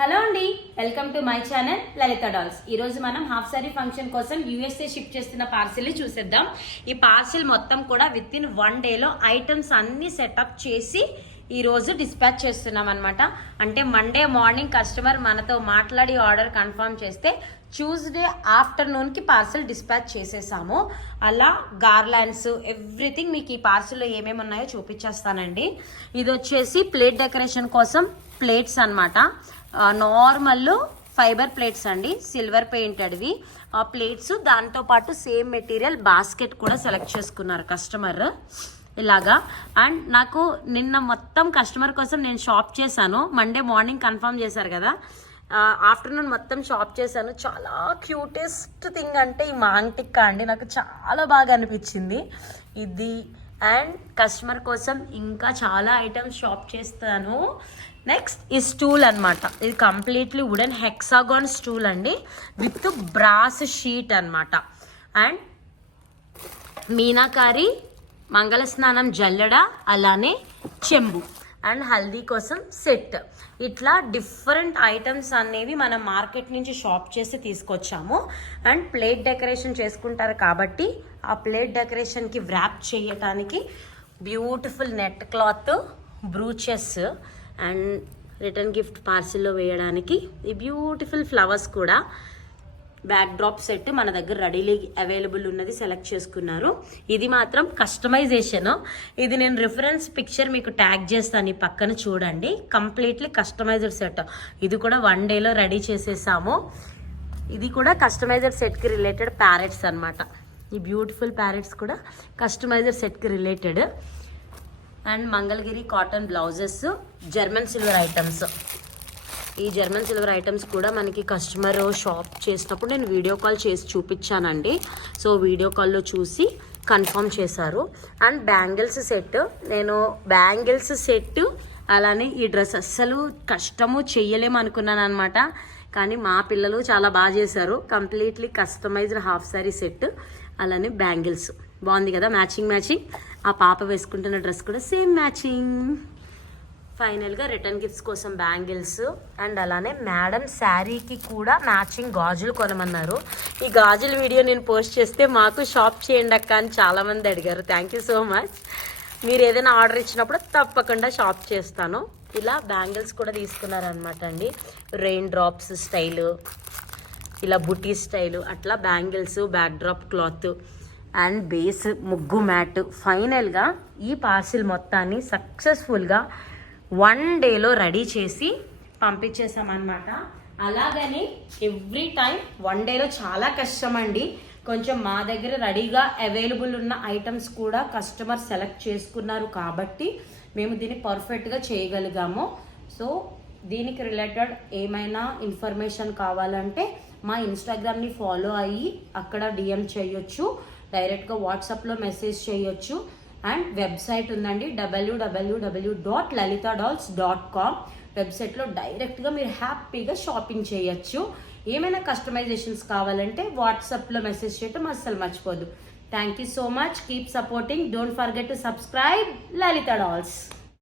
Hello అండి, welcome to my channel Lalitha dolls. ఈరోజు మనం హాఫ్ సారీ ఫంక్షన్ కోసం యూఎస్ఏ షిప్ చేస్తున్న పార్సిల్ని చూసేద్దాం. ఈ పార్సిల్ మొత్తం కూడా విత్ ఇన్ 1 డేలో ఐటమ్స్ అన్ని సెటప్ చేసి ఈరోజు డిస్పాచ్ చేస్తున్నాం అనమాట. అంటే మండే మార్నింగ్ కస్టమర్ మనతో మాట్లాడి ఆర్డర్ కన్ఫర్మ్ చేస్తే ట్యూస్డే ఆఫ్టర్నూన్కి పార్సిల్ డిస్పాచ్ చేసేసాము. అలా గార్లాండ్స్ ఎవ్రీథింగ్ మీకు ఈ పార్సిల్లో ఏమేమి ఉన్నాయో చూపించేస్తానండి. ఇది వచ్చేసి ప్లేట్ డెకరేషన్ కోసం ప్లేట్స్ అనమాట. నార్మల్ ఫైబర్ ప్లేట్స్ అండి, సిల్వర్ పెయింటెడ్వి ఆ ప్లేట్స్. దాంతోపాటు సేమ్ మెటీరియల్ బాస్కెట్ కూడా సెలెక్ట్ చేసుకున్నారు కస్టమర్ ఇలాగా. అండ్ నాకు నిన్న మొత్తం కస్టమర్ కోసం నేను షాప్ చేశాను. మండే మార్నింగ్ కన్ఫర్మ్ చేశారు కదా, ఆఫ్టర్నూన్ మొత్తం షాప్ చేశాను. చాలా క్యూటెస్ట్ థింగ్ అంటే ఈ మాంగ్ టిక్కా అండి, నాకు చాలా బాగా అనిపించింది ఇది. అండ్ కస్టమర్ కోసం ఇంకా చాలా ఐటమ్స్ షాప్ చేస్తాను. నెక్స్ట్ ఈ స్టూల్ అనమాట. ఇది కంప్లీట్లీ వుడెన్ హెక్సాగాన్ స్టూల్ అండి, విత్ బ్రాస్ షీట్ అనమాట. అండ్ మీనాకారి మంగళ స్నానం జల్లెడ, అలానే చెంబు అండ్ హల్దీ కోసం సెట్. ఇట్లా డిఫరెంట్ ఐటమ్స్ అనేవి మనం మార్కెట్ నుంచి షాప్ చేసి తీసుకొచ్చాము. అండ్ ప్లేట్ డెకరేషన్ చేసుకుంటారు కాబట్టి ఆ ప్లేట్ డెకరేషన్కి వ్రాప్ చేయటానికి beautiful net cloth, brooches and return gift పార్సిల్లో వేయడానికి ఈ బ్యూటిఫుల్ ఫ్లవర్స్ కూడా. బ్యాక్ డ్రాప్ సెట్ మన దగ్గర రెడీలీ అవైలబుల్ ఉన్నది సెలెక్ట్ చేసుకున్నారు. ఇది మాత్రం కస్టమైజేషన్. ఇది నేను రిఫరెన్స్ పిక్చర్ మీకు ట్యాగ్ చేస్తాను, ఈ పక్కన చూడండి. Completely customized set. ఇది కూడా 1 డేలో రెడీ చేసేసాము. ఇది కూడా కస్టమైజర్ సెట్కి రిలేటెడ్ ప్యారెట్స్ అనమాట. ఈ బ్యూటిఫుల్ ప్యారెట్స్ కూడా కస్టమైజర్ సెట్కి related. And Mangalagiri cotton blouses, German silver items. ఈ జర్మన్ సిల్వర్ ఐటమ్స్ కూడా మనకి కస్టమర్ షాప్ చేసినప్పుడు నేను వీడియో కాల్ చేసి చూపించానండి. సో వీడియో కాల్లో చూసి కన్ఫర్మ్ చేశారు. And bangles set. నేను బ్యాంగిల్స్ సెట్ అలానే ఈ డ్రెస్ అస్సలు కష్టము చెయ్యలేము అనుకున్నాను అనమాట. కానీ మా పిల్లలు చాలా బాగా చేశారు. Completely customized half sari set, అలానే బ్యాంగిల్స్. బాగుంది కదా, మ్యాచింగ్ మ్యాచింగ్. ఆ పాప వేసుకుంటున్న డ్రెస్ కూడా సేమ్ మ్యాచింగ్. ఫైనల్గా రిటర్న్ గిఫ్ట్స్ కోసం బ్యాంగిల్స్. అండ్ అలానే మేడం శారీకి కూడా మ్యాచింగ్ గాజులు కొనమన్నారు. ఈ గాజుల వీడియో నేను పోస్ట్ చేస్తే మాకు షాప్ చేయండి అక్క అని చాలామంది అడిగారు. Thank you so much. మీరు ఏదైనా ఆర్డర్ ఇచ్చినప్పుడు తప్పకుండా షాప్ చేస్తాను. ఇలా బ్యాంగిల్స్ కూడా తీసుకున్నారనమాట అండి. రెయిన్ డ్రాప్స్ స్టైలు, ఇలా బుటీ స్టైలు, అట్లా bangles, back drop cloth and base ముగ్గు మ్యాట్. ఫైనల్గా ఈ పార్సిల్ మొత్తాన్ని సక్సెస్ఫుల్గా 1 డేలో రెడీ చేసి పంపించేసామన్నమాట. అలాగని ఎవ్రీ టైం 1 డేలో చాలా కష్టం అండి. కొంచెం మా దగ్గర రెడీగా అవైలబుల్ ఉన్న ఐటమ్స్ కూడా కస్టమర్ సెలెక్ట్ చేసుకున్నారు కాబట్టి మేము దీన్ని పర్ఫెక్ట్గా చేయగలిగాము. సో దీనికి రిలేటెడ్ ఏమైనా ఇన్ఫర్మేషన్ కావాలంటే మా ఇన్స్టాగ్రామ్ని ఫాలో అయ్యి అక్కడ డిఎం చేయొచ్చు, డైరెక్ట్గా వాట్సాప్లో మెసేజ్ చేయొచ్చు. అండ్ వెబ్సైట్ ఉందండి, www.lalitadolls.com. వెబ్సైట్లో డైరెక్ట్గా మీరు హ్యాపీగా షాపింగ్ చేయొచ్చు. ఏమైనా కస్టమైజేషన్స్ కావాలంటే వాట్సాప్లో మెసేజ్ చేయటం అస్సలు మర్చిపోద్దు. Thank you so much. Keep supporting. Don't forget to subscribe Lalitha dolls.